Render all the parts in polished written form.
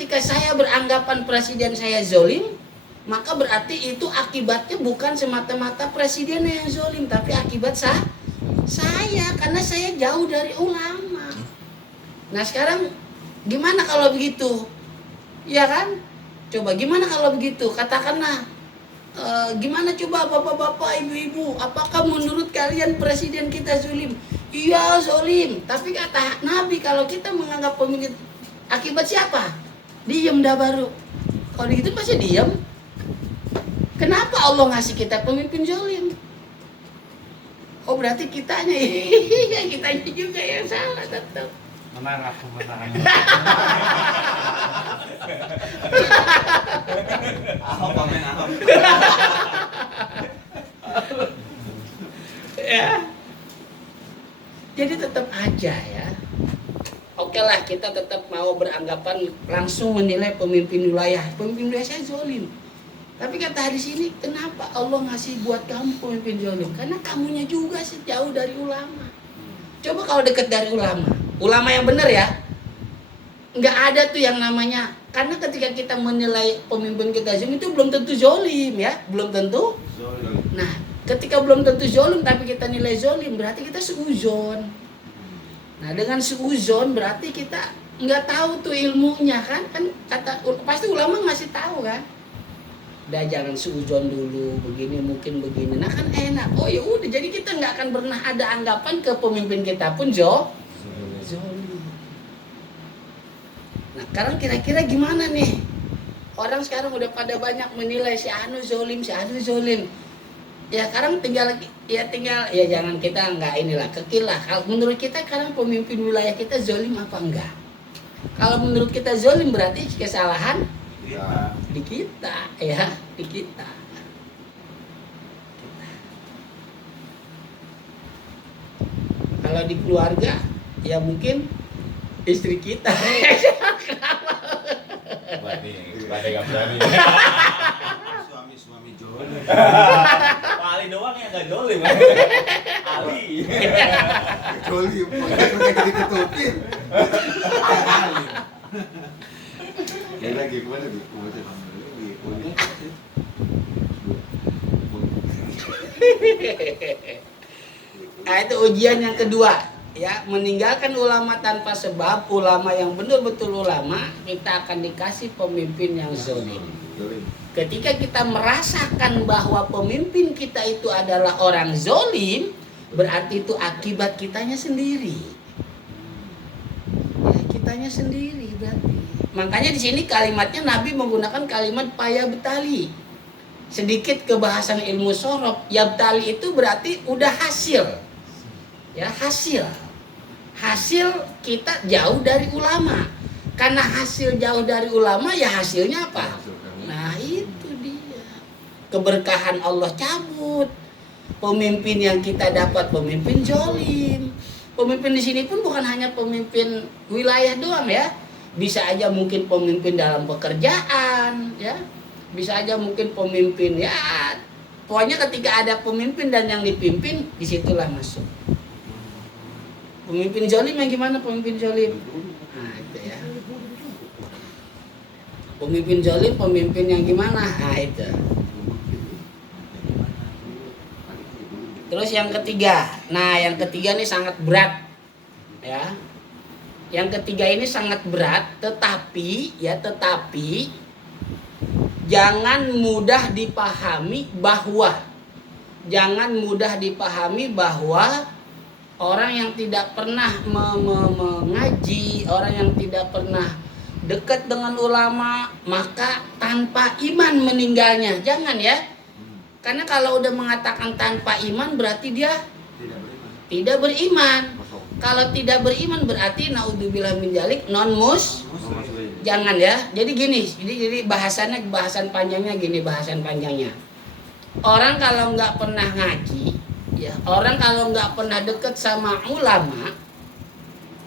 ketika saya beranggapan presiden saya zolim, maka berarti itu akibatnya bukan semata-mata presidennya yang zolim, tapi akibat saya, karena saya jauh dari ulama. Nah sekarang gimana kalau begitu? Ya kan? Coba gimana kalau begitu? Katakanlah, gimana coba bapak-bapak, ibu-ibu, apakah menurut kalian presiden kita zolim? Iya zolim, tapi kata Nabi kalau kita menganggap pemimpin, akibat siapa? Diem dah baru. Kalau gitu masih diem. Kenapa Allah ngasih kita pemimpin zolim? Oh berarti kitanya, iya kitanya juga yang salah tetap. Menarap. Ahok pamen Ahok. Ya. Jadi tetap aja ya. Oke lah, kita tetap mau beranggapan langsung menilai pemimpin wilayah. Pemimpin wilayah saya zolim. Tapi kata hadis ini, kenapa Allah ngasih buat kamu pemimpin zolim? Karena kamunya juga sejauh dari ulama. Coba kalau dekat dari ulama yang benar ya. Nggak ada tuh yang namanya, karena ketika kita menilai pemimpin kita zolim itu belum tentu zolim ya, belum tentu. Nah, ketika belum tentu zolim tapi kita nilai zolim, berarti kita seuzon. Nah, dengan seuzon berarti kita nggak tahu tuh ilmunya kan kata pasti ulama ngasih tahu kan. Udah jangan seuzon dulu, begini mungkin begini. Nah kan enak. Oh ya udah, jadi kita nggak akan pernah ada anggapan ke pemimpin kita pun zolim. Nah, sekarang kira-kira gimana nih? Orang sekarang udah pada banyak menilai si anu zolim. Ya sekarang tinggal ya jangan kita nggak inilah kekil lah. Kalau menurut kita sekarang pemimpin wilayah kita zolim apa enggak? Kalau menurut kita zolim berarti kesalahan di kita ya, di kita. Kalau di keluarga ya mungkin istri kita. Berarti nggak berani. Suami jolim. Ali doang yang nggak jolim. Ali. Jolim. Pakai jadi ketupin. Ali. Ya lagi kemana di kuliah? Nah itu ujian yang kedua ya, meninggalkan ulama tanpa sebab, ulama yang betul-betul ulama, kita akan dikasih pemimpin yang zolim. Ketika kita merasakan bahwa pemimpin kita itu adalah orang zolim, berarti itu akibat kitanya sendiri. Ya, kitanya sendiri berarti. Makanya di sini kalimatnya Nabi menggunakan kalimat paya betali. Sedikit kebahasan ilmu sorof, yabtali itu berarti udah hasil. Ya, hasil kita jauh dari ulama. Karena hasil jauh dari ulama ya hasilnya apa? Nah itu dia, keberkahan Allah cabut. Pemimpin yang kita dapat pemimpin zolim. Pemimpin di sini pun bukan hanya pemimpin wilayah doang ya, bisa aja mungkin pemimpin dalam pekerjaan ya, bisa aja mungkin pemimpin ya. Pokoknya ketika ada pemimpin dan yang dipimpin, disitulah masuk. Pemimpin zolim yang gimana pemimpin zolim? Nah itu ya. Pemimpin zolim, pemimpin yang gimana? Nah itu. Terus yang ketiga. Nah yang ketiga ini sangat berat. Ya. Yang ketiga ini sangat berat, tetapi jangan mudah dipahami bahwa orang yang tidak pernah mengaji, orang yang tidak pernah dekat dengan ulama, maka tanpa iman meninggalnya. Jangan ya. Karena kalau udah mengatakan tanpa iman berarti dia tidak beriman. Kalau tidak beriman berarti naudzubillah min dzalik non-mus. Jangan ya. Jadi gini, jadi bahasan panjangnya. Orang kalau nggak pernah ngaji, ya, orang kalau nggak pernah deket sama ulama,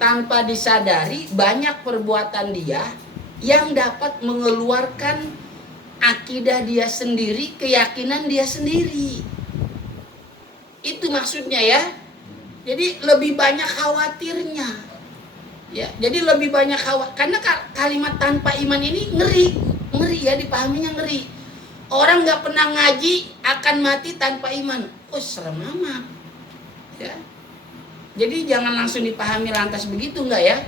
tanpa disadari banyak perbuatan dia yang dapat mengeluarkan akidah dia sendiri, keyakinan dia sendiri. Itu maksudnya ya. Jadi lebih banyak khawatirnya. Ya, jadi lebih banyak karena kalimat tanpa iman ini ngeri ya, dipahaminya ngeri. Orang nggak pernah ngaji akan mati tanpa iman. Oh, serem amat. Ya. Jadi jangan langsung dipahami lantas begitu, nggak ya?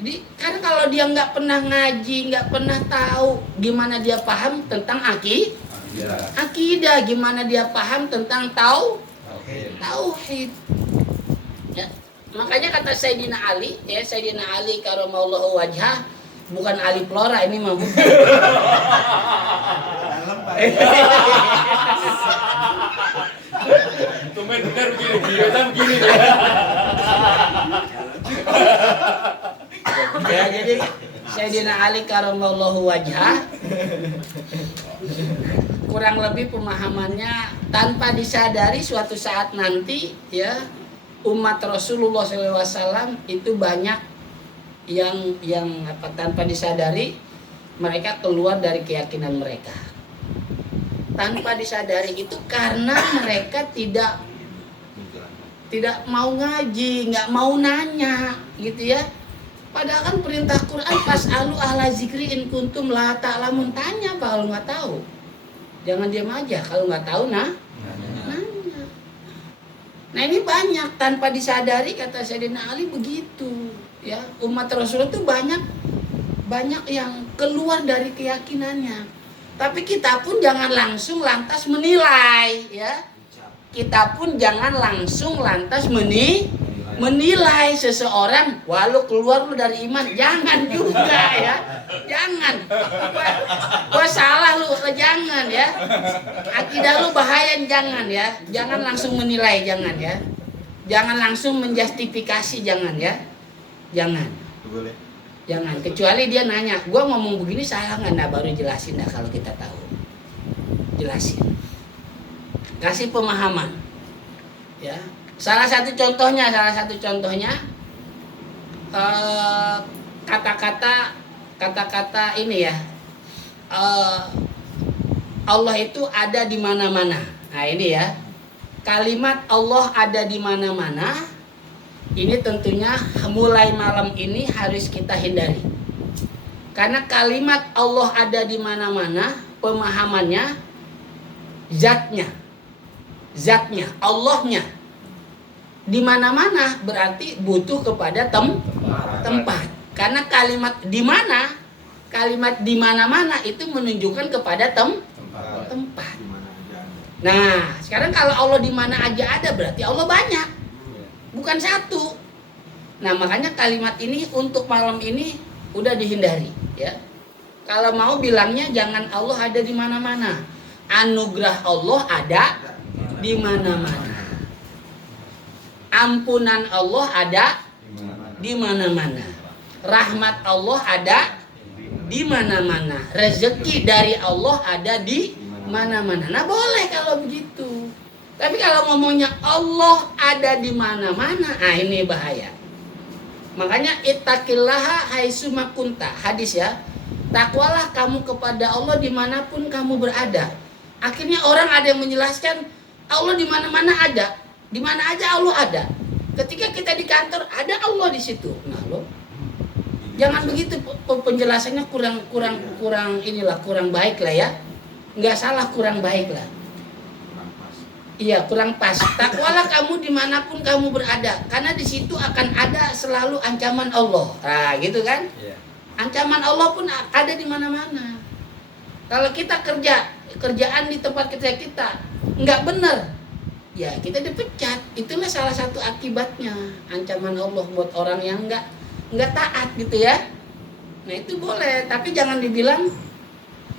Jadi karena kalau dia nggak pernah ngaji, nggak pernah tahu gimana dia paham tentang akidah, gimana dia paham tentang tauhid. Ya. Makanya kata Sayyidina Ali, ya Sayyidina Ali karamallahu wajhah, bukan Ali Flora ini mah. Dalam Pak. Tumben benar begini, biasa begini. Ya, jadi Sayyidina Ali karamallahu wajhah kurang lebih pemahamannya tanpa disadari suatu saat nanti ya umat Rasulullah SAW itu banyak yang tanpa disadari mereka keluar dari keyakinan mereka. Tanpa disadari itu karena mereka tidak mau ngaji, nggak mau nanya, gitu ya. Padahal kan perintah Quran fas'alu ahla zikri in kuntum la ta'lamun, tanya apa kalau nggak tahu. Jangan diam aja, kalau nggak tahu nanya. Nah ini banyak tanpa disadari kata Sayyidina Ali begitu ya, umat Rasulullah itu banyak yang keluar dari keyakinannya. Tapi kita pun jangan langsung lantas menilai ya. Kita pun jangan langsung lantas menilai seseorang walau keluar lu dari iman, jangan juga ya. Jangan. Gua salah lu, jangan ya. Akidah lu bahaya, jangan ya. Jangan langsung menilai, jangan ya. Jangan langsung menjustifikasi, jangan ya. Jangan. Boleh. Jangan, kecuali dia nanya, gua ngomong begini salah nggak? Nah baru jelasin dah kalau kita tahu. Jelasin. Kasih pemahaman. Ya. Salah satu contohnya kata-kata ini ya. Allah itu ada di mana-mana. Nah, ini ya. Kalimat Allah ada di mana-mana. Ini tentunya mulai malam ini harus kita hindari. Karena kalimat Allah ada di mana-mana, pemahamannya zatnya, Allahnya di mana-mana berarti butuh kepada tempat. Karena kalimat di mana-mana itu menunjukkan kepada tempat. Nah, sekarang kalau Allah di mana aja ada berarti Allah banyak. Bukan satu. Nah, makanya kalimat ini untuk malam ini udah dihindari ya. Kalau mau bilangnya jangan Allah ada di mana-mana. Anugerah Allah ada di mana-mana. Ampunan Allah ada di mana-mana. Rahmat Allah ada di mana-mana. Rezeki dari Allah ada di mana-mana. Nah, boleh kalau begitu. Tapi kalau ngomongnya Allah ada di mana-mana, ah ini bahaya. Makanya ittaqillaha haitsuma kunta. Hadis ya. Takwalah kamu kepada Allah dimanapun kamu berada. Akhirnya orang ada yang menjelaskan Allah di mana-mana ada. Di mana aja Allah ada. Ketika kita di kantor ada Allah di situ. Nah, lo jangan begitu, penjelasannya kurang baik lah ya. Nggak salah, kurang baik lah. Iya, kurang pas. Takwalah kamu dimanapun kamu berada, karena di situ akan ada selalu ancaman Allah. Nah, gitu kan? Ancaman Allah pun ada di mana-mana. Kalau kita kerjaan di tempat kita nggak benar, ya kita dipecat. Itulah salah satu akibatnya ancaman Allah buat orang yang nggak taat gitu ya. Nah itu boleh, tapi jangan dibilang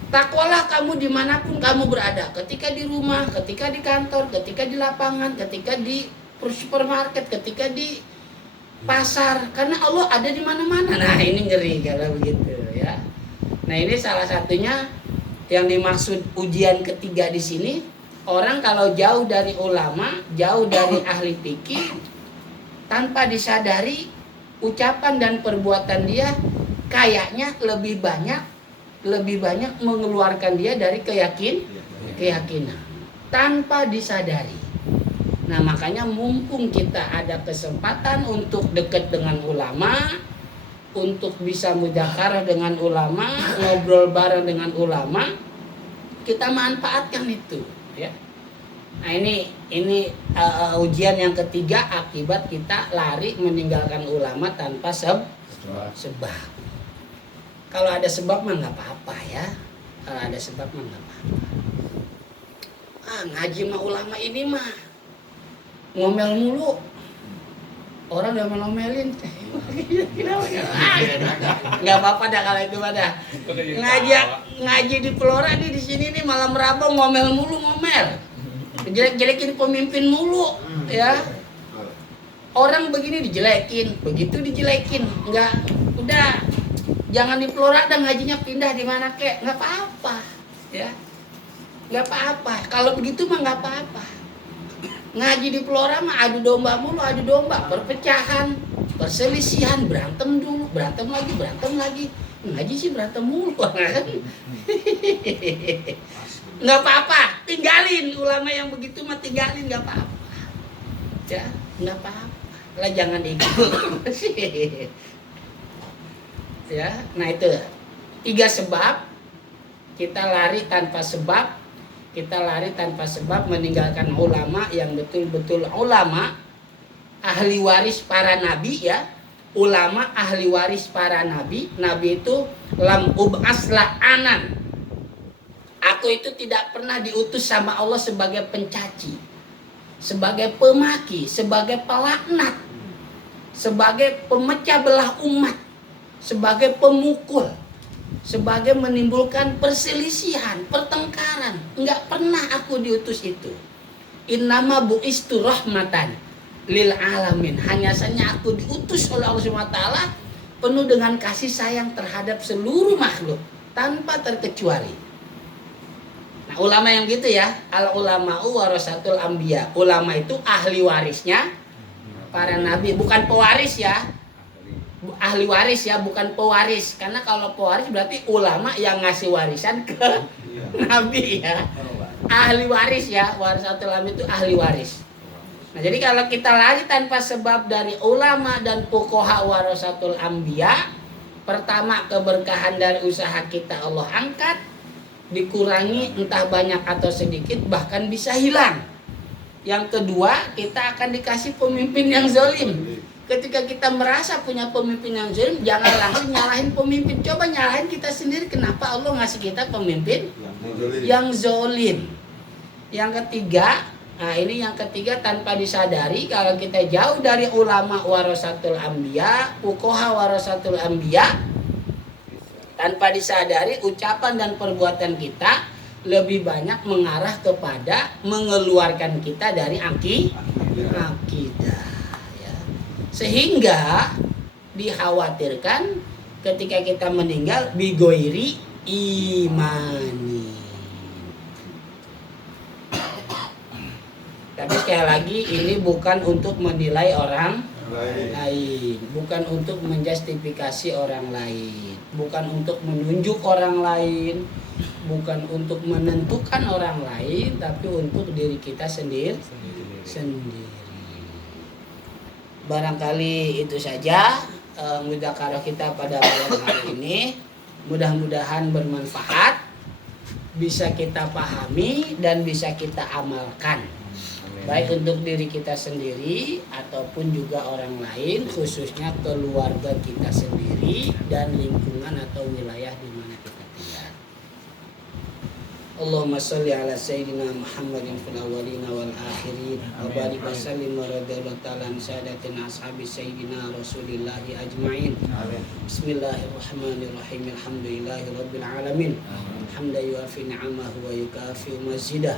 takwalah kamu dimanapun kamu berada. Ketika di rumah, ketika di kantor, ketika di lapangan, ketika di supermarket, ketika di pasar, karena Allah ada di mana-mana. Nah ini ngeri kalau begitu ya. Nah ini salah satunya yang dimaksud ujian ketiga di sini. Orang kalau jauh dari ulama, jauh dari ahli fikih, tanpa disadari ucapan dan perbuatan dia kayaknya lebih banyak mengeluarkan dia dari keyakinan tanpa disadari. Nah makanya mumpung kita ada kesempatan untuk dekat dengan ulama, untuk bisa mudzakarah dengan ulama, ngobrol bareng dengan ulama, kita manfaatkan itu, ya. Nah ini ujian yang ketiga akibat kita lari meninggalkan ulama tanpa sebab. Kalau ada sebab mah nggak apa-apa ya. Kalau ada sebab mah nggak apa-apa. Ngaji mah ulama ini mah ngomel mulu. Orang udah ngomelin. Nggak apa-apa dah kalau itu mah dah. Ngaji di Pelora nih di sini nih malam Rabu ngomel mulu ngomel. Jelek-jelekin pemimpin mulu, ya. Orang begini dijelekin, begitu dijelekin. Enggak, udah jangan di Pelora dan ngajinya pindah di mana kek, nggak apa-apa, ya. Nggak apa-apa. Kalau begitu mah nggak apa-apa. Ngaji di Pelora mah adu domba mulu, adu domba, perpecahan, perselisihan, berantem dulu, berantem lagi. Ngaji sih berantem mulu kan. Nggak apa-apa, tinggalin ulama yang begitu mah, tinggalin, nggak apa-apa, ya, nggak apa-apa lah, jangan ikut. Ya, nah itu 3 sebab kita lari tanpa sebab, meninggalkan ulama yang betul-betul ulama ahli waris para nabi, ya. Ulama ahli waris para nabi. Nabi itu lam ub'as la'anan. Aku itu tidak pernah diutus sama Allah sebagai pencaci, sebagai pemaki, sebagai pelaknat, sebagai pemecah belah umat, sebagai pemukul, sebagai menimbulkan perselisihan, pertengkaran. Enggak pernah aku diutus itu. Innama bu'istu rahmatan lil alamin. Hanya saja aku diutus oleh Allah SWT penuh dengan kasih sayang terhadap seluruh makhluk tanpa terkecuali. Nah, ulama yang gitu ya, al ulama'u warasatul anbiya. Ulama itu ahli warisnya para nabi, bukan pewaris ya. Ahli waris ya, bukan pewaris. Karena kalau pewaris berarti ulama yang ngasih warisan ke nabi ya. Ahli waris ya, warasatul anbiya itu ahli waris. Nah, jadi kalau kita lari tanpa sebab dari ulama dan fuqaha warasatul anbiya, pertama keberkahan dari usaha kita Allah angkat, dikurangi entah banyak atau sedikit, bahkan bisa hilang. Yang kedua, kita akan dikasih pemimpin yang zalim. Ketika kita merasa punya pemimpin yang zalim, jangan langsung nyalahin pemimpin. Coba nyalahin kita sendiri, kenapa Allah ngasih kita pemimpin yang zalim. Yang ketiga, nah ini yang ketiga, tanpa disadari kalau kita jauh dari ulama warasatul anbiya, fuqaha warasatul anbiya, tanpa disadari ucapan dan perbuatan kita lebih banyak mengarah kepada mengeluarkan kita dari akidah, ya. Sehingga dikhawatirkan ketika kita meninggal bigoiri imani. Tapi sekali lagi ini bukan untuk menilai orang lain, bukan untuk menjustifikasi orang lain, bukan untuk menunjuk orang lain, bukan untuk menentukan orang lain, tapi untuk diri kita sendiri. Barangkali itu saja mudzakarah kita pada malam hari ini. Mudah-mudahan bermanfaat, bisa kita pahami dan bisa kita amalkan. Baik untuk diri kita sendiri ataupun juga orang lain, khususnya keluarga kita sendiri dan lingkungan atau wilayah di mana kita tinggal. Allahumma shalli ala sayyidina Muhammadin fil awwalin wal akhirin wa barik wa sallim wa radhiyallahu ta'ala an sadatina ashabi sayyidina Rasulillah ajma'in. Bismillahirrahmanirrahim. Alhamdulillahi rabbil alamin. Hamdan yuafi ni'amahu wa yukafi mazidah.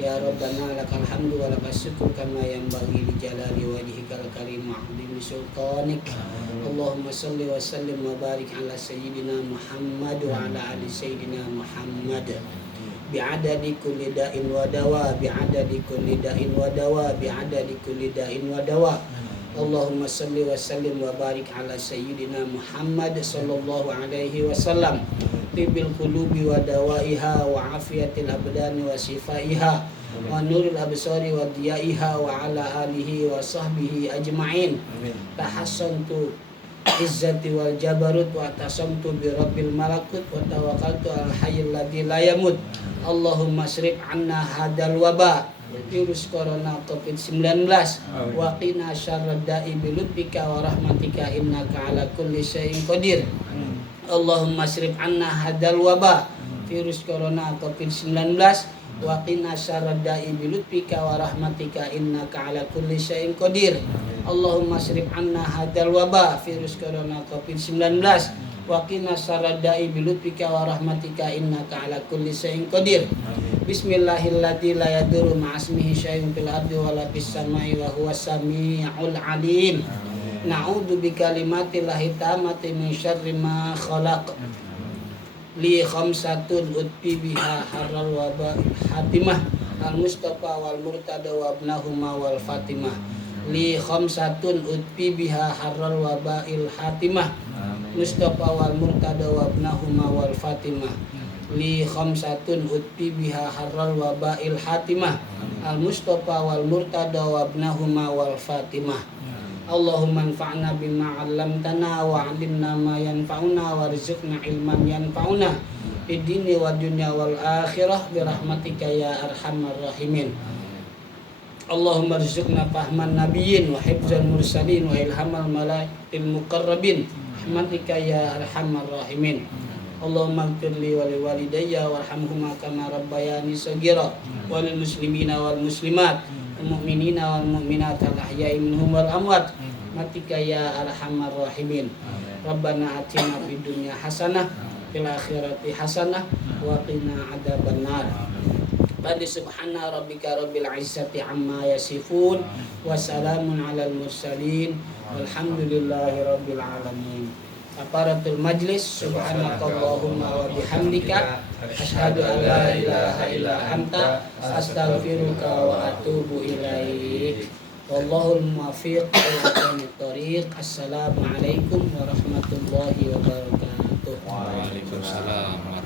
Ya Rabbana lakal hamdu wa lakal syukru kama yanbaghi li jalali wajhikal karim wa 'azimi sultanik. Allahumma shalli wa sallim wa barik ala sayyidina Muhammad wa ala ali sayyidina Muhammad. Bi'adadi kulli da'in wa dawa, bi'adadi kulli da'in wa dawa, bi'adadi kulli da'in wa dawa. Allahumma salli wa sallim wa barik ala sayyidina Muhammad sallallahu alaihi wasallam. Tibil qulubi wa dawaiha wa afiyatil abdani wa shifaiha wa nuril absari wa diyaiha wa ala alihi wa sahbihi ajma'in. Tahassantu izzati wal jabarut wa tasamtu bi rabbil malakut wa tawakkaltu al hayyil ladzi la yamut. Allahumma asrif anna hadal waba virus corona covid-19 wa qina syarrad da'i bi lutfika wa rahmatika innaka ala kulli syai'in qadir. Allahumma asrif anna hadal waba virus corona covid-19 wa qina syarrad da'i bi lutfika wa rahmatika innaka ala kulli syai'in qadir. Allahumma asrif anna hadal waba virus corona covid-19 wa qina syarrad da'i bi lutfika wa rahmatika innaka ala kulli syai'in qadir. Bismillahilladzi la yadurru ma'asmihi syai'un fil ardi wa la fis samai wa huwas samiul alim. Na'udzu bi kalimatillahi tammati min syarri ma khalaq. Li khamsatun utbi biha harral waba hatimah al mustafa wal murtada wa ibnahuma wal fatimah. Li khamsatun utbi biha harral wabail hatimah mustafa wal murtada wa ibnahuma wal fatimah. Li khamsatun utbi biha harral wabail hatimah al mustafa wal murtada wa ibnahuma wal fatimah. Allahumma anfa'na bima 'allamtana wa 'allimna ma yanfa'una warzuqna ilman yanfa'una fid dini wad dunya wal akhirah bi rahmatika ya arhamar rahimin. Allahumma rzuqna fahman nabiyyin wa hifzal mursalin wa ilhamal malaikil muqarrabin rahmatika ya arhamar rahimin. Allahumma ighfirli wa liwalidayya warhamhuma kama rabbayani shaghira wa lil muslimina wal muslimat wal mu'minina wal mu'minat al ahya'i minhum wal amwat rahmatika ya arhamar rahimin. Rabbana atina fid dunya hasanah fil akhirati hasanah wa qina adzabannar. Badi subhana rabbika rabbil izzati amma yasifun wa salamun alal mursalin walhamdulillahi rabbil alamin. Aparatul majlis subhanakallahumma wa bihamdika asyhadu an la ilaha illa anta astaghfiruka wa atubu ilaik. Wallahul muwaffiq ila aqwamit thoriq. Assalamualaikum warahmatullahi wabarakatuh.